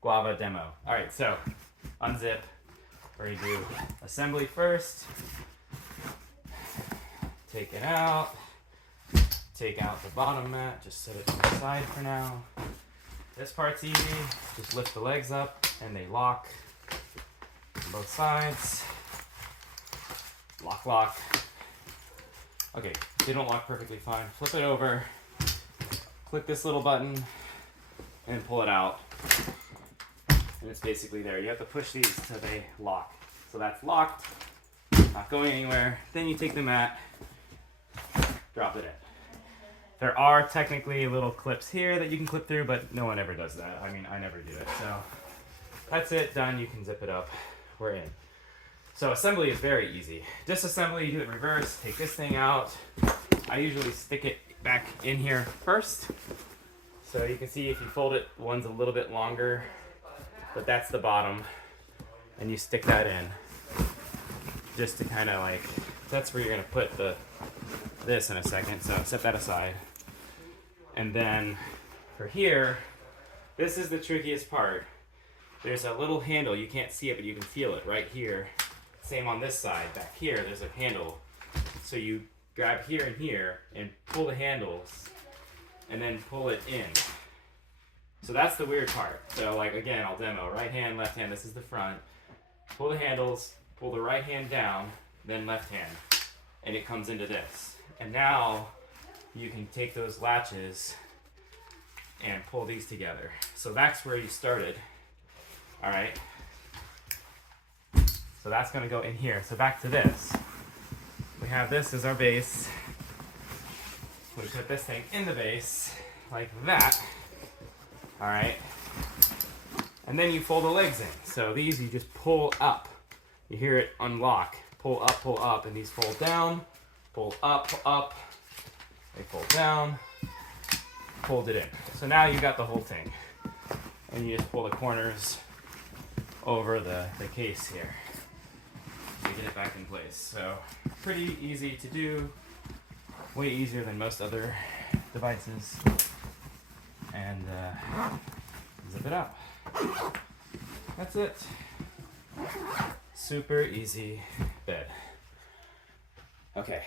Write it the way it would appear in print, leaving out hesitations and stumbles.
Guava demo. All right, so unzip. We're gonna do assembly first. Take it out. Take out the bottom mat, just set it to the side for now. This part's easy. Just lift the legs up and they lock on both sides. Lock, lock. Okay, they don't lock perfectly fine. Flip it over, click this little button, and pull it out. And it's basically there. You have to push these till they lock. So that's locked, not going anywhere. Then you take the mat, drop it in. There are technically little clips here that you can clip through, but no one ever does that. I mean, I never do it. So that's it, done. You can zip it up. We're in. So assembly is very easy. Disassembly, you do it in reverse. Take this thing out. I usually stick it back in here first. So you can see if you fold it, one's a little bit longer, but that's the bottom. And you stick that in just to kind of like, that's where you're gonna put this in a second. So set that aside. And then for here, this is the trickiest part. There's a little handle, you can't see it, but you can feel it right here. Same on this side, back here, there's a handle. So you grab here and here and pull the handles and then pull it in. So that's the weird part. So like again, I'll demo, right hand, left hand, this is the front. Pull the handles, pull the right hand down, then left hand, and it comes into this. And now you can take those latches and pull these together. So that's where you started. All right. So that's gonna go in here. So back to this. We have this as our base. We put this thing in the base like that. All right. And then you fold the legs in. So these you just pull up. You hear it unlock. Pull up, and these fold down, pull up, they fold down, fold it in. So now you got the whole thing. And you just pull the corners over the case here to get it back in place. So pretty easy to do, way easier than most other devices. And zip it up. That's it. Super easy bed. Okay.